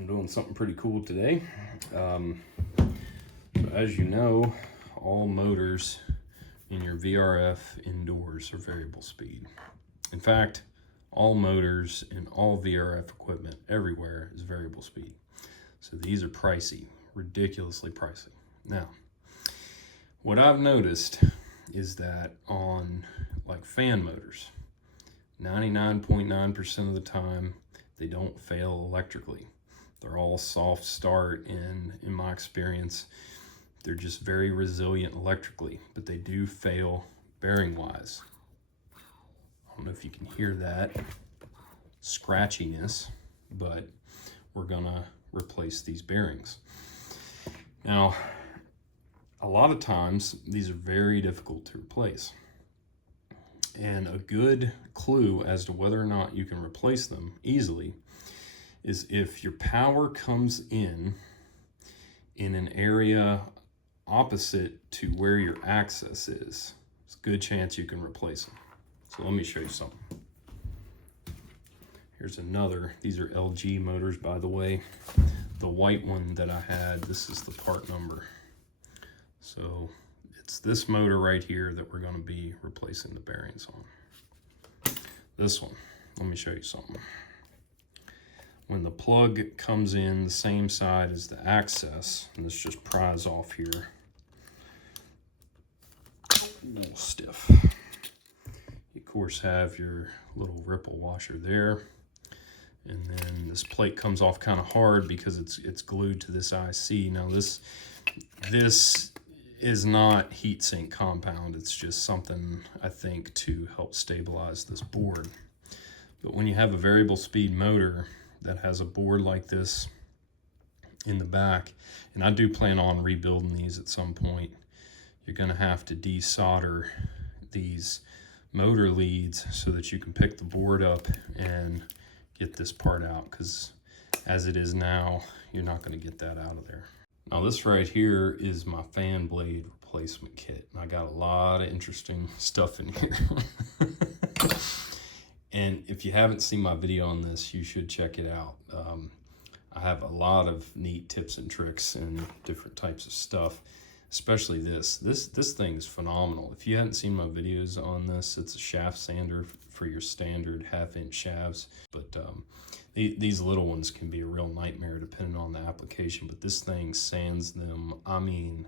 I'm doing something pretty cool today. So as you know, all motors in your VRF indoors are variable speed. In fact, all motors in all VRF equipment everywhere is variable speed. So these are pricey, ridiculously pricey. Now, what I've noticed is that on like fan motors, 99.9% of the time, they don't fail electrically. They're all soft start, and in my experience, they're just very resilient electrically, but they do fail bearing wise. I don't know if you can hear that scratchiness, but we're gonna replace these bearings. Now, a lot of times these are very difficult to replace. And a good clue as to whether or not you can replace them easily is if your power comes in an area opposite to where your access is. There's a good chance you can replace them. So let me show you something. Here's another. These are LG motors, by the way. The white one that I had, this is the part number. So it's this motor right here that we're going to be replacing the bearings on. This one, let me show you something. When the plug comes in the same side as the access, and this just pries off here, a little stiff. You of course have your little ripple washer there, and then this plate comes off kind of hard because it's glued to this IC. Now this is not heat sink compound. It's just something, I think, to help stabilize this board. But when you have a variable speed motor that has a board like this in the back, and I do plan on rebuilding these at some point, you're gonna have to desolder these motor leads so that you can pick the board up and get this part out, because as it is now, you're not gonna get that out of there. Now this right here is my fan blade replacement kit. I got a lot of interesting stuff in here. And if you haven't seen my video on this, you should check it out. I have a lot of neat tips and tricks and different types of stuff, especially this. This thing is phenomenal. If you haven't seen my videos on this, it's a shaft sander for your standard 1/2-inch shafts. But these little ones can be a real nightmare depending on the application, but this thing sands them, I mean,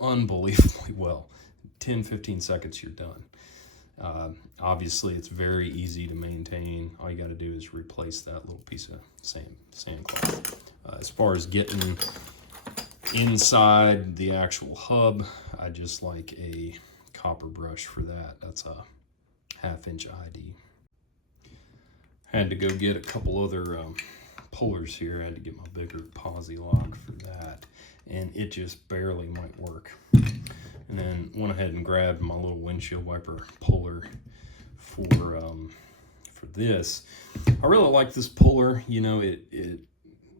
unbelievably well. 10-15 seconds, you're done. Obviously, it's very easy to maintain. All you got to do is replace that little piece of sandcloth. As far as getting inside the actual hub, I just like a copper brush for that. That's a 1/2-inch ID. Had to go get a couple other pullers here. I had to get my bigger Posilock for that, and it just barely might work. And then went ahead and grabbed my little windshield wiper puller for this. I really like this puller. You know,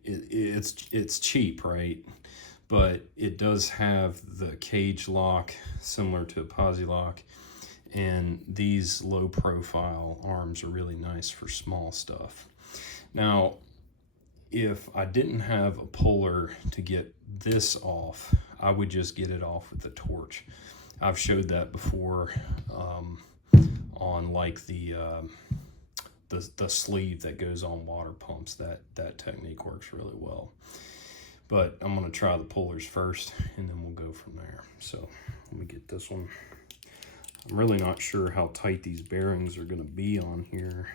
it's cheap, right? But it does have the cage lock similar to a Posilock. And these low profile arms are really nice for small stuff. Now, if I didn't have a puller to get this off, I would just get it off with a torch. I've showed that before on like the sleeve that goes on water pumps. That technique works really well. But I'm gonna try the pullers first, and then we'll go from there. So let me get this one. I'm really not sure how tight these bearings are gonna be on here,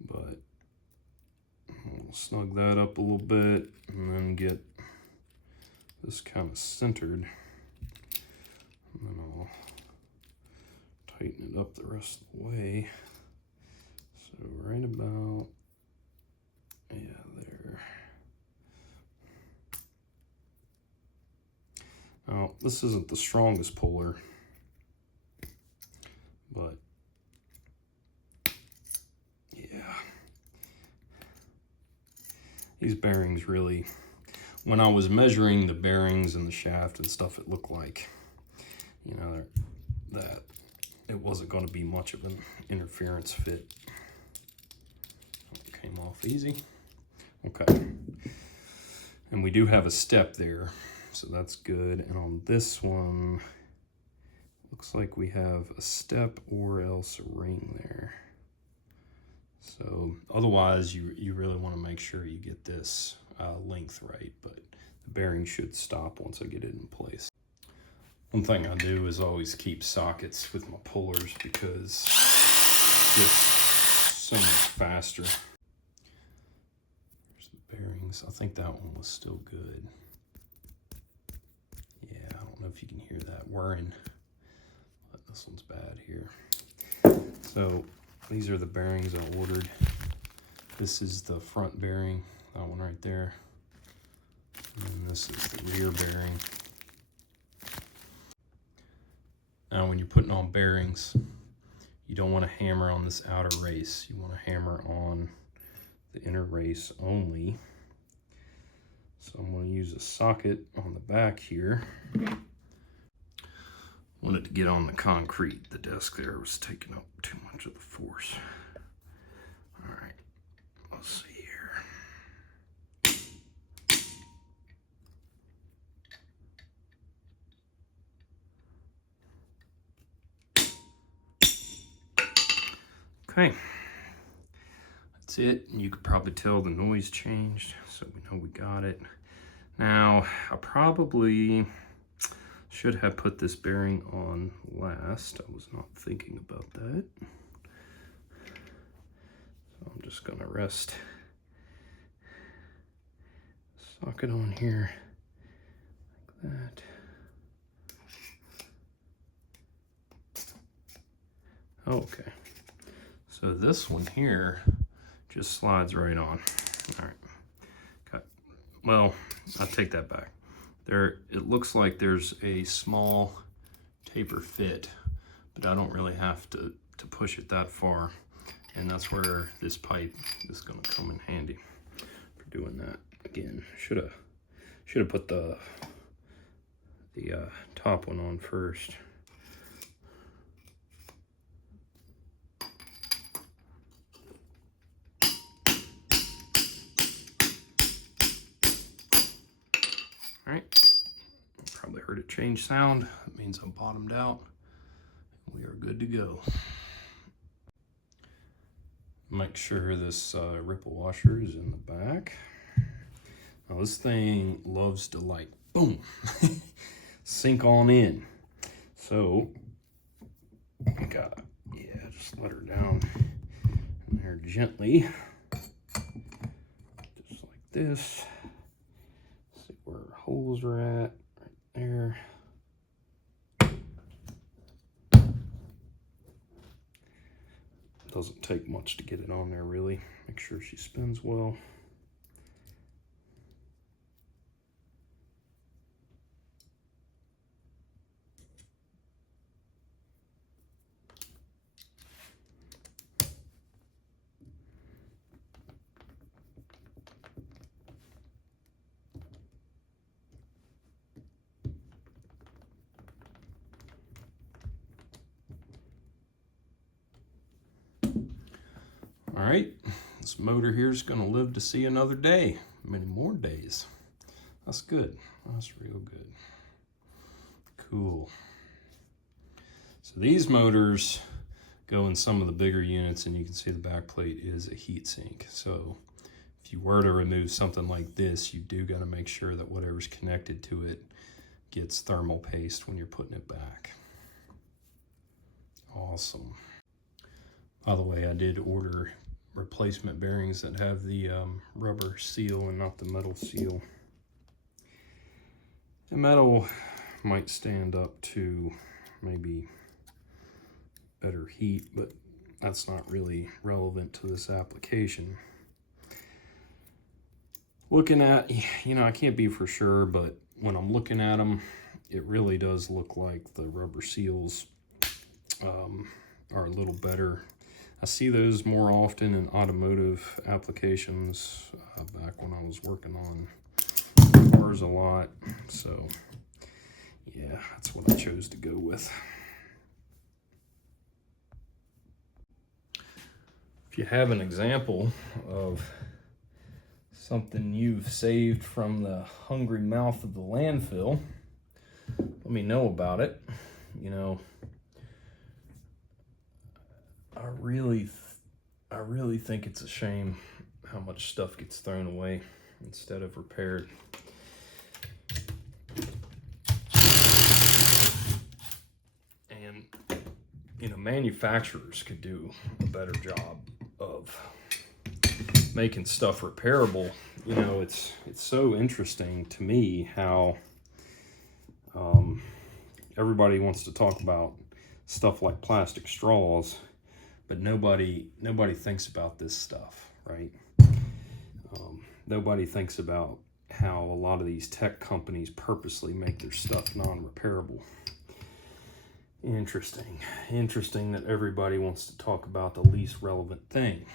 but we'll snug that up a little bit and then get this kind of centered. And then I'll tighten it up the rest of the way. So right about, yeah, there. Now, this isn't the strongest puller, but yeah. These bearings really, when I was measuring the bearings and the shaft and stuff, it looked like, you know, that it wasn't going to be much of an interference fit. come off easy. Okay. And we do have a step there, so that's good. And on this one, looks like we have a step or else a ring there. So otherwise, you really want to make sure you get this length right, but the bearing should stop once I get it in place. One thing I do is always keep sockets with my pullers because it's just so much faster. There's the bearings. I think that one was still good. Yeah, I don't know if you can hear that whirring, but this one's bad here. So these are the bearings I ordered. This is the front bearing, that one right there. And this is the rear bearing. Now when you're putting on bearings, you don't want to hammer on this outer race. You want to hammer on the inner race only. So I'm going to use a socket on the back here. Wanted to get on the concrete. The desk there was taking up too much of the force. All right, let's see here. Okay, that's it. You could probably tell the noise changed, so we know we got it. Now, I probably should have put this bearing on last. I was not thinking about that. So I'm just gonna rest socket on here like that. Okay. So this one here just slides right on. All right. Okay. Well, I'll take that back. There, it looks like there's a small taper fit, but I don't really have to push it that far. And that's where this pipe is going to come in handy for doing that. Again, should have put the top one on first. All right, probably heard it change sound. That means I'm bottomed out. We are good to go. Make sure this ripple washer is in the back. Now this thing loves to like, boom, sink on in. So, I got, yeah, just let her down in there gently. Just like this. See where her holes are at, right there. Doesn't take much to get it on there, really. Make sure she spins well. All right, this motor here is going to live to see another day, many more days. That's good. That's real good. Cool. So these motors go in some of the bigger units, and you can see the back plate is a heat sink. So if you were to remove something like this, you do got to make sure that whatever's connected to it gets thermal paste when you're putting it back. Awesome. By the way, I did order replacement bearings that have the rubber seal and not the metal seal. The metal might stand up to maybe better heat, but that's not really relevant to this application. Looking at, you know, I can't be for sure, but when I'm looking at them, it really does look like the rubber seals are a little better. I see those more often in automotive applications back when I was working on cars a lot. So yeah, that's what I chose to go with. If if you have an example of something you've saved from the hungry mouth of the landfill, let me know about it. You know, I really think it's a shame how much stuff gets thrown away instead of repaired. And, you know, manufacturers could do a better job of making stuff repairable. You know, it's so interesting to me how everybody wants to talk about stuff like plastic straws, but nobody thinks about this stuff, right? Nobody thinks about how a lot of these tech companies purposely make their stuff non-repairable. Interesting that everybody wants to talk about the least relevant thing.